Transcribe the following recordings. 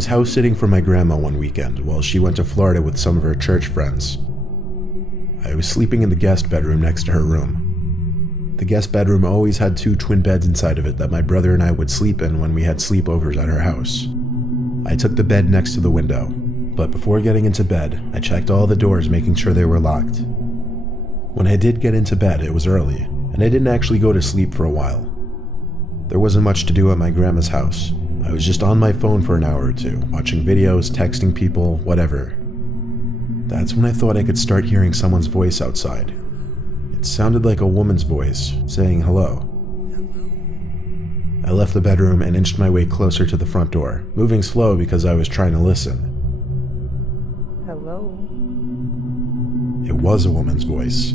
was house sitting for my grandma one weekend while she went to Florida with some of her church friends. I was sleeping in the guest bedroom next to her room. The guest bedroom always had 2 twin beds inside of it that my brother and I would sleep in when we had sleepovers at her house. I took the bed next to the window, but before getting into bed, I checked all the doors making sure they were locked. When I did get into bed, it was early, and I didn't actually go to sleep for a while. There wasn't much to do at my grandma's house. I was just on my phone for an hour or two, watching videos, texting people, whatever. That's when I thought I could start hearing someone's voice outside. It sounded like a woman's voice, saying hello. I left the bedroom and inched my way closer to the front door, moving slow because I was trying to listen. Hello? It was a woman's voice,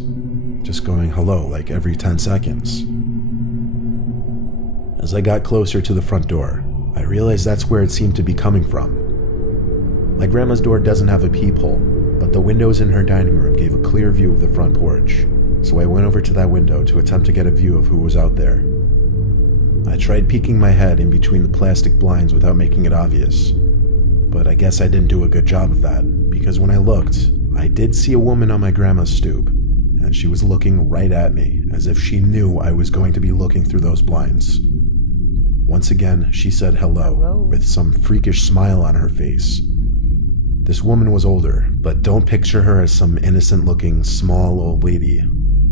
just going hello like every 10 seconds. As I got closer to the front door, I realized that's where it seemed to be coming from. My grandma's door doesn't have a peephole, but the windows in her dining room gave a clear view of the front porch, so I went over to that window to attempt to get a view of who was out there. I tried peeking my head in between the plastic blinds without making it obvious, but I guess I didn't do a good job of that, because when I looked, I did see a woman on my grandma's stoop, and she was looking right at me, as if she knew I was going to be looking through those blinds. Once again, she said hello, with some freakish smile on her face. This woman was older, but don't picture her as some innocent-looking, small old lady.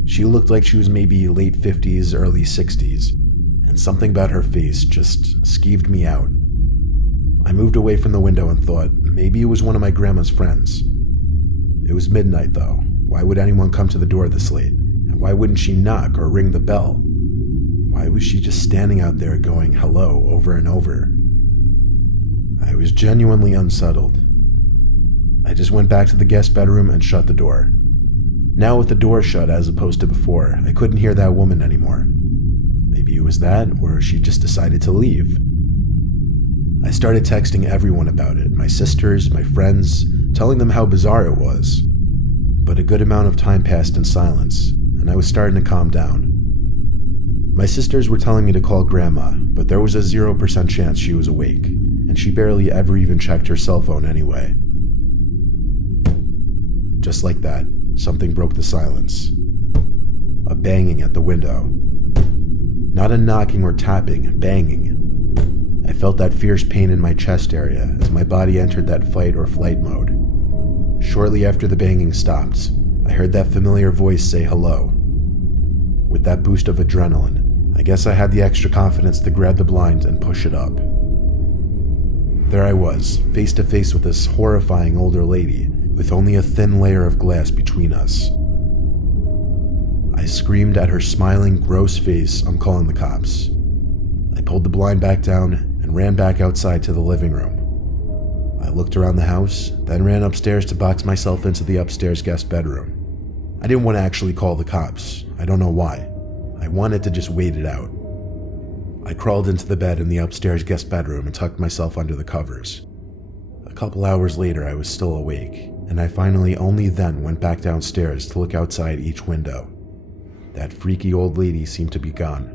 She looked like she was maybe late 50s, early 60s, and something about her face just skeeved me out. I moved away from the window and thought maybe it was one of my grandma's friends. It was midnight, though. Why would anyone come to the door this late? And why wouldn't she knock or ring the bell? Why was she just standing out there going hello over and over? I was genuinely unsettled. I just went back to the guest bedroom and shut the door. Now with the door shut as opposed to before, I couldn't hear that woman anymore. Maybe it was that, or she just decided to leave. I started texting everyone about it, my sisters, my friends, telling them how bizarre it was. But a good amount of time passed in silence, and I was starting to calm down. My sisters were telling me to call Grandma, but there was a 0% chance she was awake, and she barely ever even checked her cell phone anyway. Just like that, something broke the silence. A banging at the window. Not a knocking or tapping, banging. I felt that fierce pain in my chest area as my body entered that fight or flight mode. Shortly after the banging stopped, I heard that familiar voice say hello. With that boost of adrenaline, I guess I had the extra confidence to grab the blind and push it up. There I was, face to face with this horrifying older lady, with only a thin layer of glass between us. I screamed at her smiling, gross face, "I'm calling the cops." I pulled the blind back down and ran back outside to the living room. I looked around the house, then ran upstairs to box myself into the upstairs guest bedroom. I didn't want to actually call the cops. I don't know why. I wanted to just wait it out. I crawled into the bed in the upstairs guest bedroom and tucked myself under the covers. A couple hours later, I was still awake, and I finally only then went back downstairs to look outside each window. That freaky old lady seemed to be gone.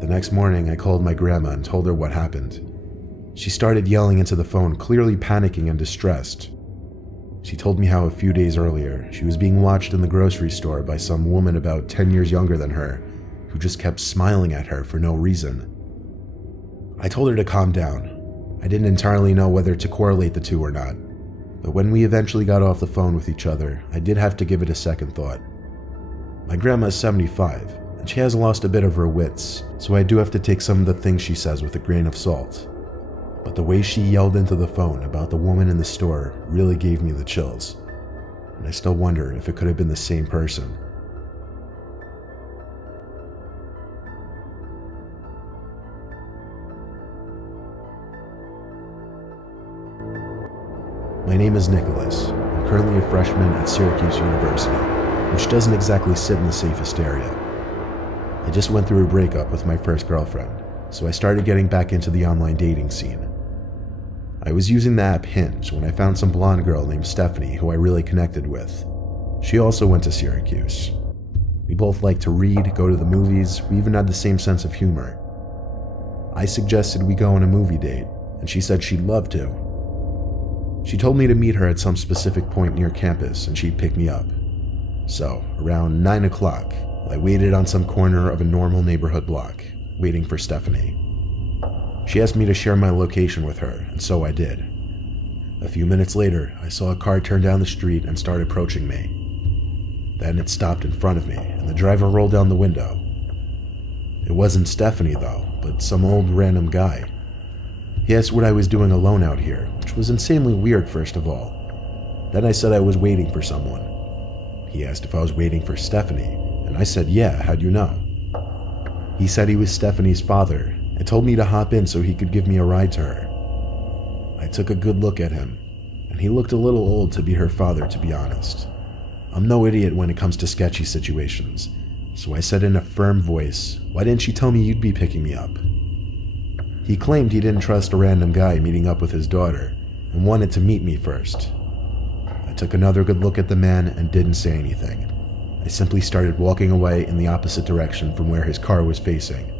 The next morning, I called my grandma and told her what happened. She started yelling into the phone, clearly panicking and distressed. She told me how a few days earlier, she was being watched in the grocery store by some woman about 10 years younger than her, who just kept smiling at her for no reason. I told her to calm down. I didn't entirely know whether to correlate the two or not, but when we eventually got off the phone with each other, I did have to give it a second thought. My grandma is 75, and she has lost a bit of her wits, so I do have to take some of the things she says with a grain of salt. But the way she yelled into the phone about the woman in the store really gave me the chills, and I still wonder if it could have been the same person. My name is Nicholas. I'm currently a freshman at Syracuse University, which doesn't exactly sit in the safest area. I just went through a breakup with my first girlfriend, so I started getting back into the online dating scene. I was using the app Hinge when I found some blonde girl named Stephanie who I really connected with. She also went to Syracuse. We both liked to read, go to the movies, we even had the same sense of humor. I suggested we go on a movie date, and she said she'd love to. She told me to meet her at some specific point near campus and she'd pick me up. So, around 9 o'clock, I waited on some corner of a normal neighborhood block, waiting for Stephanie. She asked me to share my location with her, and so I did. A few minutes later, I saw a car turn down the street and start approaching me. Then it stopped in front of me, and the driver rolled down the window. It wasn't Stephanie, though, but some old random guy. He asked what I was doing alone out here, which was insanely weird, first of all. Then I said I was waiting for someone. He asked if I was waiting for Stephanie, and I said, yeah, how'd you know? He said he was Stephanie's father, and told me to hop in so he could give me a ride to her. I took a good look at him, and he looked a little old to be her father, to be honest. I'm no idiot when it comes to sketchy situations, so I said in a firm voice, why didn't you tell me you'd be picking me up? He claimed he didn't trust a random guy meeting up with his daughter, and wanted to meet me first. I took another good look at the man and didn't say anything. I simply started walking away in the opposite direction from where his car was facing.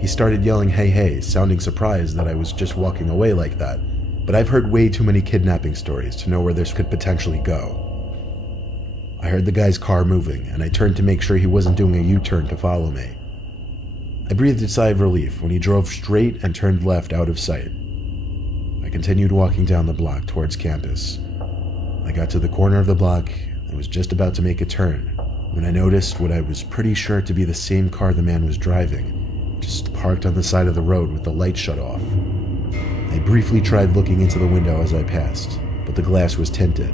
He started yelling, hey, hey, sounding surprised that I was just walking away like that, but I've heard way too many kidnapping stories to know where this could potentially go. I heard the guy's car moving, and I turned to make sure he wasn't doing a U-turn to follow me. I breathed a sigh of relief when he drove straight and turned left out of sight. I continued walking down the block towards campus. I got to the corner of the block and was just about to make a turn when I noticed what I was pretty sure to be the same car the man was driving, just parked on the side of the road with the light shut off. I briefly tried looking into the window as I passed, but the glass was tinted.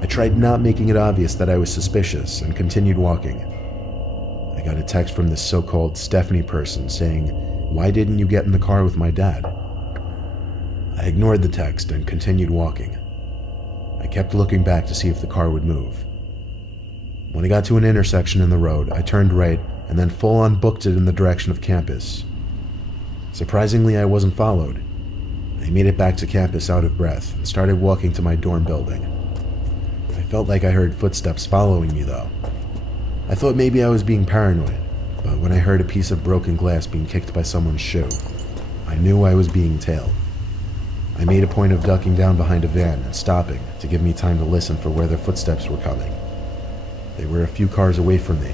I tried not making it obvious that I was suspicious and continued walking. I got a text from this so-called Stephanie person saying, why didn't you get in the car with my dad? I ignored the text and continued walking. I kept looking back to see if the car would move. When I got to an intersection in the road, I turned right and then full-on booked it in the direction of campus. Surprisingly, I wasn't followed. I made it back to campus out of breath and started walking to my dorm building. I felt like I heard footsteps following me, though. I thought maybe I was being paranoid, but when I heard a piece of broken glass being kicked by someone's shoe, I knew I was being tailed. I made a point of ducking down behind a van and stopping to give me time to listen for where their footsteps were coming. They were a few cars away from me.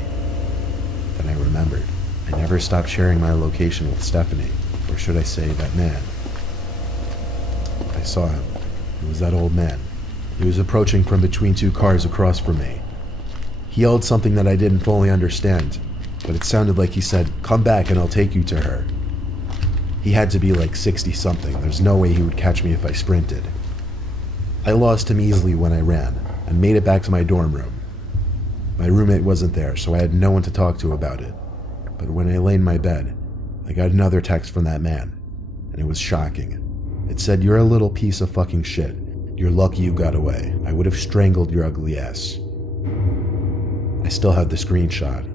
Then I remembered. I never stopped sharing my location with Stephanie, or should I say that man. I saw him. It was that old man. He was approaching from between two cars across from me. He yelled something that I didn't fully understand, but it sounded like he said, come back and I'll take you to her. He had to be like 60-something. There's no way he would catch me if I sprinted. I lost him easily when I ran, and made it back to my dorm room. My roommate wasn't there, so I had no one to talk to about it. But when I lay in my bed, I got another text from that man, and it was shocking. It said, you're a little piece of fucking shit. You're lucky you got away. I would have strangled your ugly ass. I still have the screenshot.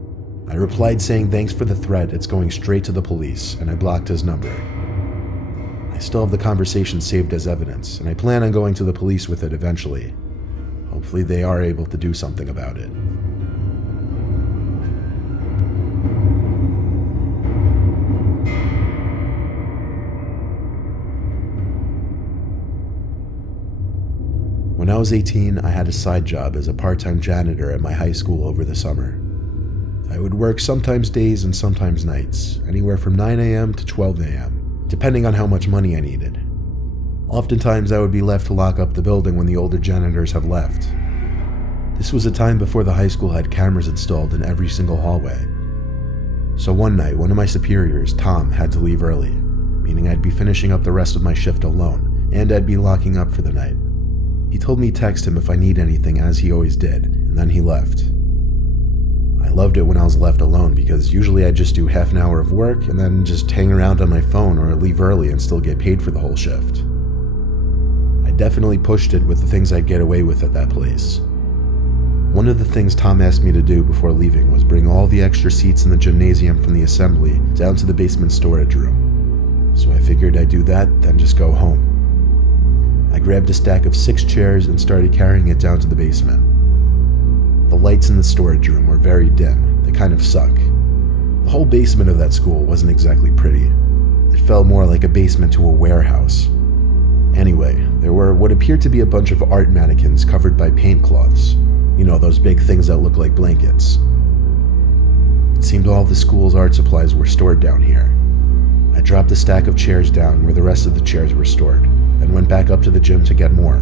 I replied saying thanks for the threat, it's going straight to the police, and I blocked his number. I still have the conversation saved as evidence, and I plan on going to the police with it eventually. Hopefully they are able to do something about it. When I was 18, I had a side job as a part-time janitor at my high school over the summer. I would work sometimes days and sometimes nights, anywhere from 9 a.m. to 12 a.m., depending on how much money I needed. Oftentimes, I would be left to lock up the building when the older janitors have left. This was a time before the high school had cameras installed in every single hallway. So one night, one of my superiors, Tom, had to leave early, meaning I'd be finishing up the rest of my shift alone, and I'd be locking up for the night. He told me to text him if I need anything, as he always did, and then he left. I loved it when I was left alone because usually I'd just do half an hour of work and then just hang around on my phone or leave early and still get paid for the whole shift. I definitely pushed it with the things I'd get away with at that place. One of the things Tom asked me to do before leaving was bring all the extra seats in the gymnasium from the assembly down to the basement storage room. So I figured I'd do that, then just go home. I grabbed a stack of 6 chairs and started carrying it down to the basement. The lights in the storage room were very dim. They kind of suck. The whole basement of that school wasn't exactly pretty. It It felt more like a basement to a warehouse. Anyway, there were what appeared to be a bunch of art mannequins covered by paint cloths. You know, those big things that look like blankets. It seemed all the school's art supplies were stored down here. I dropped a stack of chairs down where the rest of the chairs were stored, and went back up to the gym to get more.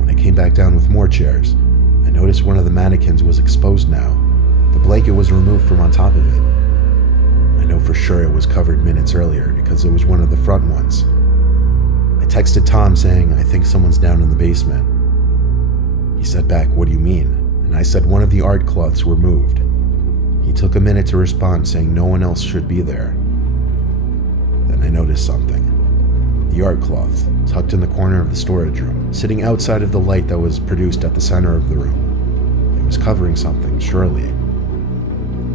When I came back down with more chairs, I noticed one of the mannequins was exposed now. The blanket was removed from on top of it. I know for sure it was covered minutes earlier because it was one of the front ones. I texted Tom saying, "I think someone's down in the basement." He said back, "What do you mean?" And I said one of the art cloths were moved. He took a minute to respond saying no one else should be there. Then I noticed something. The art cloth, tucked in the corner of the storage room, sitting outside of the light that was produced at the center of the room. It was covering something, surely.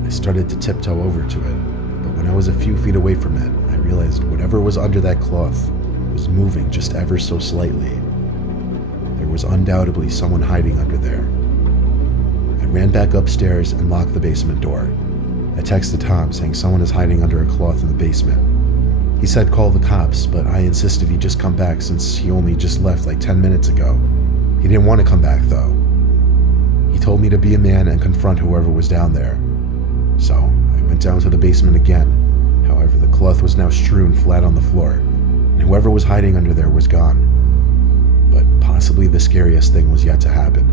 I started to tiptoe over to it, but when I was a few feet away from it, I realized whatever was under that cloth was moving just ever so slightly. There was undoubtedly someone hiding under there. I ran back upstairs and locked the basement door. I texted Tom saying someone is hiding under a cloth in the basement. He said call the cops, but I insisted he just come back since he only just left like 10 minutes ago. He didn't want to come back though. He told me to be a man and confront whoever was down there. So I went down to the basement again. However, the cloth was now strewn flat on the floor, and whoever was hiding under there was gone. But possibly the scariest thing was yet to happen.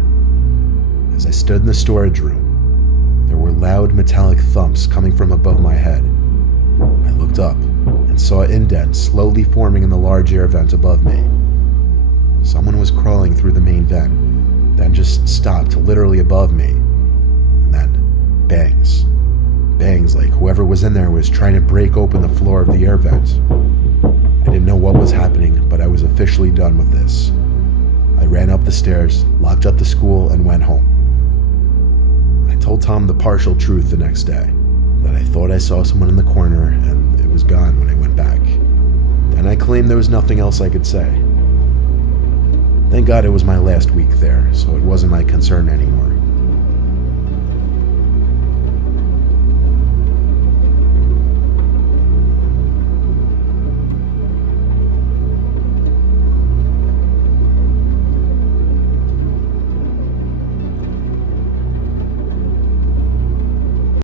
As I stood in the storage room, there were loud metallic thumps coming from above my head. I looked up and saw indents slowly forming in the large air vent above me. Someone was crawling through the main vent, then just stopped literally above me. And then, bangs. Bangs like whoever was in there was trying to break open the floor of the air vent. I didn't know what was happening, but I was officially done with this. I ran up the stairs, locked up the school, and went home. I told Tom the partial truth the next day, that I thought I saw someone in the corner and it was gone when I went back. Then I claimed there was nothing else I could say. Thank God it was my last week there, so it wasn't my concern anymore.